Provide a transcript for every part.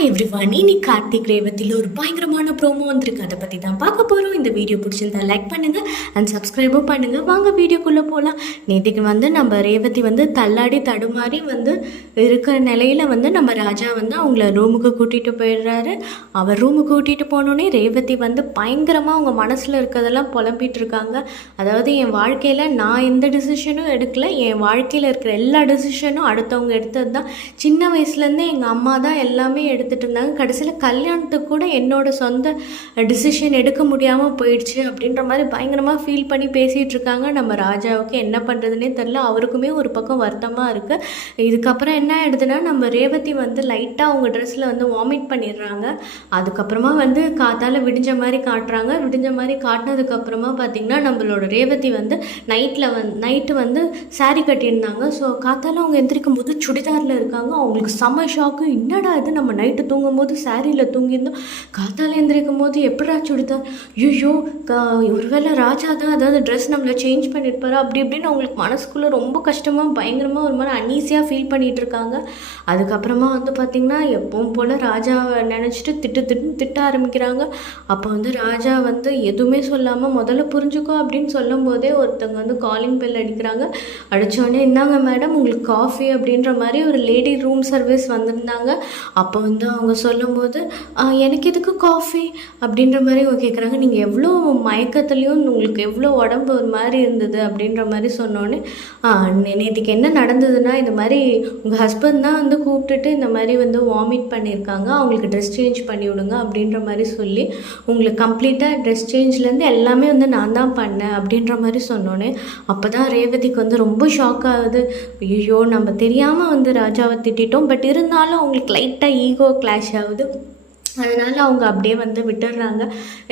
Hi everyone, இன்னைக்கு கார்த்திக் ரேவதியில் ஒரு பயங்கரமான ப்ரோமோ வந்திருக்கு. அதை பற்றி தான் பார்க்க போகிறோம். இந்த வீடியோ பிடிச்சிருந்தா லைக் பண்ணுங்கள் அண்ட் சப்ஸ்கிரைபும் பண்ணுங்கள். வாங்க வீடியோக்குள்ளே போகலாம். நேற்றுக்கு நம்ம ரேவதி தள்ளாடி தடுமாறி இருக்கிற நிலையில் நம்ம ராஜா அவங்கள ரூமுக்கு கூட்டிகிட்டு போயிடுறாரு. அவர் ரூமுக்கு கூட்டிகிட்டு போனோடனே ரேவதி பயங்கரமாக அவங்க மனசில் இருக்கிறதெல்லாம் புலம்பிகிட்டு இருக்காங்க. அதாவது என் வாழ்க்கையில் நான் எந்த டிசிஷனும் எடுக்கலை, என் வாழ்க்கையில் இருக்கிற எல்லா டிசிஷனும் அடுத்தவங்க எடுத்தது தான். சின்ன வயசுலேருந்தே எங்கள் அம்மா தான் எல்லாமே எடுத்துகிட்டு இருந்தாங்க. கடைசியில் கல்யாணத்துக்கு கூட என்னோடய சொந்த டிசிஷன் எடுக்க முடியாமல் போயிடுச்சு அப்படின்ற மாதிரி பயங்கரமாக ஃபீல் பண்ணி பேசிகிட்டு இருக்காங்க. நம்ம ராஜாவுக்கு என்ன பண்ணுறதுனே தெரில. அவருக்குமே ஒரு பக்கம் வருத்தமாக இருக்குது. இதுக்கப்புறம் என்ன ஆகிடுதுன்னா, நம்ம ரேவதி லைட்டாக அவங்க ட்ரெஸ்ஸில் வாமிட் பண்ணிடுறாங்க. அதுக்கப்புறமா காத்தால் விடிஞ்ச மாதிரி காட்டுறாங்க. விடிஞ்ச மாதிரி காட்டினதுக்கப்புறமா பார்த்திங்கன்னா நம்மளோட ரேவதி நைட்டு சாரீ கட்டியிருந்தாங்க. ஸோ காத்தால் அவங்க எந்திரிக்கும் போது சுடிதாரில் இருக்காங்க. அவங்களுக்கு செம்ம ஷாக்கு. என்னடா இது, நம்ம நைட்டு தூங்கும் போது சாரியில் தூங்கியிருந்தோம், காத்தால் எழுந்திரிக்கும் போது எப்படா சுடிதார், ஐயோ ஒருவேளை ராஜா தான் அதாவது ட்ரெஸ் நம்மளை சேஞ்ச் பண்ணியிருப்பாரு அப்படி இப்படின்னு அவங்களுக்கு மனசுக்குள்ளே ரொம்ப கஷ்டமாக பயங்கரமாக ஒரு மாதிரி அன்ஈஸியாக ஃபீல் பண்ணிகிட்டு இருக்காங்க. அதுக்கப்புறமா பார்த்திங்கன்னா எப்பவும் போல் ராஜாவை நினச்சிட்டு திட்ட ஆரம்பிக்கிறாங்க. அப்போ ராஜா எதுவுமே சொல்லாமல் முதல்ல புரிஞ்சுக்கோ அப்படின்னு சொல்லும் போதே ஒருத்தவங்க காலிங் பெல் அடிக்கிறாங்க. அடித்தோடனே இந்தாங்க மேடம் உங்களுக்கு காஃபி அப்படின்ற மாதிரி ஒரு லேடி ரூம் சர்வீஸ் வந்திருந்தாங்க. அப்போ அவங்க சொல்லும்போது எனக்கு எதுக்கு காஃபி அப்படின்ற மாதிரி அவங்க கேட்குறாங்க. நீங்கள் எவ்வளோ மயக்கத்துலேயும் உங்களுக்கு எவ்வளோ உடம்பு ஒரு மாதிரி இருந்தது அப்படின்ற மாதிரி சொன்னோன்னே, நேற்றுக்கு என்ன நடந்ததுன்னா, இந்த மாதிரி உங்கள் ஹஸ்பண்ட் தான் கூப்பிட்டுட்டு இந்த மாதிரி வாமிட் பண்ணியிருக்காங்க, அவங்களுக்கு ட்ரெஸ் சேஞ்ச் பண்ணி விடுங்க அப்படின்ற மாதிரி சொல்லி உங்களுக்கு கம்ப்ளீட்டாக ட்ரெஸ் சேஞ்ச்லேருந்து எல்லாமே நான் தான் பண்ணேன் அப்படின்ற மாதிரி சொன்னோன்னே, அப்போ தான் ரேவதிக்கு ரொம்ப ஷாக் ஆகுது. ஐயோ நம்ம தெரியாமல் ராஜாவை திட்டோம், பட் இருந்தாலும் அவங்களுக்கு லைட்டாக ஈகோ கிளாஷ் ஆகுது. அதனால் அவங்க அப்படியே விட்டுடுறாங்க.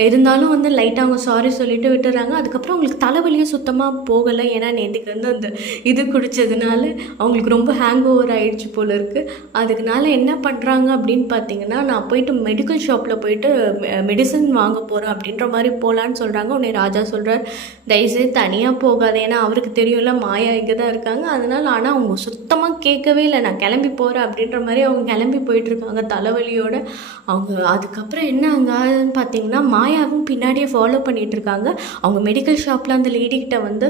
இருந்தாலும் லைட்டாக அவங்க சாரி சொல்லிவிட்டு விட்டுடுறாங்க. அதுக்கப்புறம் அவங்களுக்கு தலைவலியும் சுத்தமாக போகலை. ஏன்னா நேற்றுக்கு அந்த இது குடித்ததுனால அவங்களுக்கு ரொம்ப ஹேங் ஓவர் ஆகிடுச்சு போல் இருக்குது. அதுக்குனால என்ன பண்ணுறாங்க அப்படின்னு பார்த்தீங்கன்னா, நான் போயிட்டு மெடிக்கல் ஷாப்பில் போயிட்டு மெடிசன் வாங்க போகிறேன் அப்படின்ற மாதிரி போகலான்னு சொல்கிறாங்க. உடனே ராஜா சொல்கிறார், தயவுசெய்து தனியாக போகாது, ஏன்னா அவருக்கு தெரியும்ல மாயா இங்கே தான் இருக்காங்க. அதனால் ஆனால் அவங்க சுத்தமாக கேட்கவே இல்லை, நான் கிளம்பி போகிறேன் அப்படின்ற மாதிரி அவங்க கிளம்பி போயிட்டுருக்காங்க தலைவலியோட. அவங்க அதுக்கப்புறம் என்ன ஆகுதுன்னு பார்த்தீங்கன்னா, மாயாவும் பின்னாடியே ஃபாலோ பண்ணிகிட்ருக்காங்க. அவங்க மெடிக்கல் ஷாப்பில் அந்த லேடிக்கிட்ட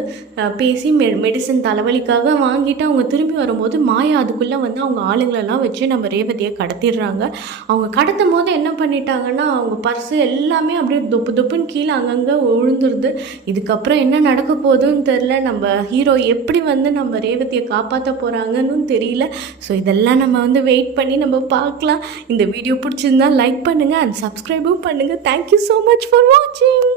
பேசி மெடிசன் தலைவலிக்காக வாங்கிட்டு அவங்க திரும்பி வரும்போது மாயா அதுக்குள்ளே அவங்க ஆளுங்களெல்லாம் வச்சு நம்ம ரேவதியை கடத்திடுறாங்க. அவங்க கடத்தும் போது என்ன பண்ணிட்டாங்கன்னா, அவங்க பர்ஸு எல்லாமே அப்படியே தொப்புன்னு கீழே அங்கங்கே விழுந்துருது. இதுக்கப்புறம் என்ன நடக்க போகுதுன்னு தெரில. நம்ம ஹீரோ எப்படி நம்ம ரேவதியை காப்பாற்ற போகிறாங்கன்னு தெரியல. ஸோ இதெல்லாம் நம்ம வெயிட் பண்ணி நம்ம பார்க்கலாம். இந்த வீடியோ பிடிச்சிருந்தா லைக் பண்ணுங்கள் அண்ட் சப்ஸ்கிரைபும் பண்ணுங்கள். தேங்க்யூ ஸோ மச் ஃபார் வாட்சிங்.